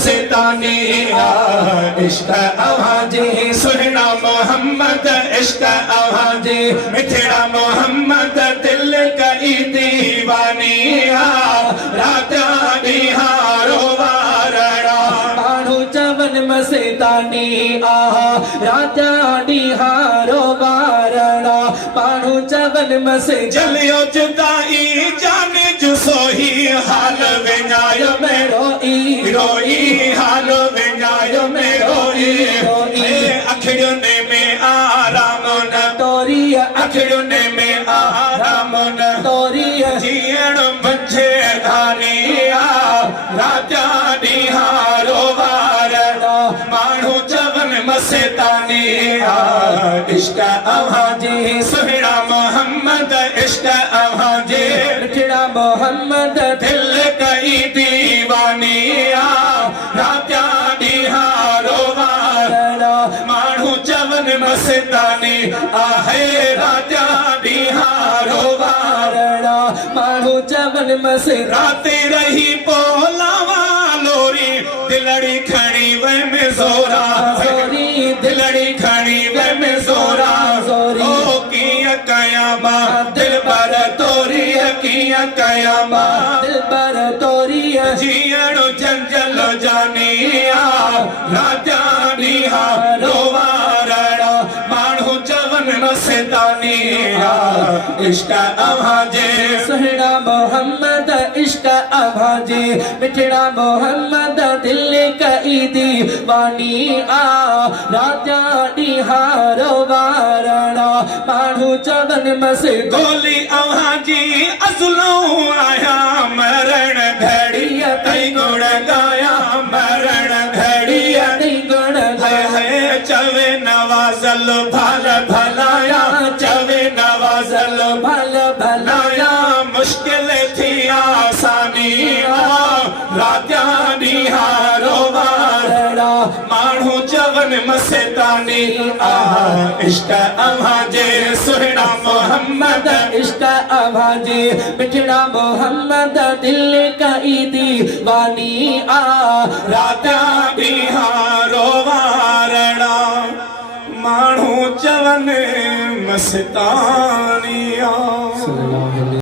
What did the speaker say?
मस्तानी इश्क अवाजे सुहिणा मोहम्मद इश्क अवाजे मिठड़ा मोहम्मद दिल कई दीवानी रात ॾींहारो वारणा माण्हू चवन मस्तानी रात ॾींहारो वारणा माण्हू चवन मसे जलियो जुदाई जाने जो सोही हाल विञायो में रोई रोई हाल विञायो में रोई रोई अखियुनि में आराम न तोरी अखियुनि में आराम न तोरी जीअण मुंहिंजे धानी रात ॾींहारो वारणा माण्हू चवन मस्तानी इश्क अवाजे सुहिणा मोहम्मद इश्क अवाजे मिठड़ा मोहम्मद दिल कई दीवानी रात ॾींहारो वारणा माण्हू चवन मस्तानी आहे रात ॾींहारो वारणा माण्हू चवन मस रात रही पोलावा लोरी दिलड़ी खणी वे में ज़ोरा ज़ोरी दिलड़ी खणी वे में ज़ोरा ज़ोरी ओ किया कयामा दिल पर तोरी किया कयामा दिल पर तोरी जीअणो जंजल जानिया राजा ॾींहारो वारणा माण्हू चवन मस्तानी इश्क अवाजे सुहिणा मोहम्मद इश्क अवाजे मिठड़ा मोहम्मद दिल कई दीवानी राजा ॾींहारो वारणा माण्हू चवन मस गोली अवाजी असलो आया मरण घड़िया तई गुण गाया मरण घड़िया तई गुण गाया चवे नवाज़ल भल भलाया चवे नवाज़ल भल भलाया मुश्किल थी आसानी रात ॾींहारो वारणा माण्हू चवन मस्तानी इश्क अवाजे सुहिणा मोहम्मद इश्क अवाजे मिठड़ा मोहम्मद दिल कई दीवानी रात ॾींहारो वारणा माण्हू चवन मस्तानी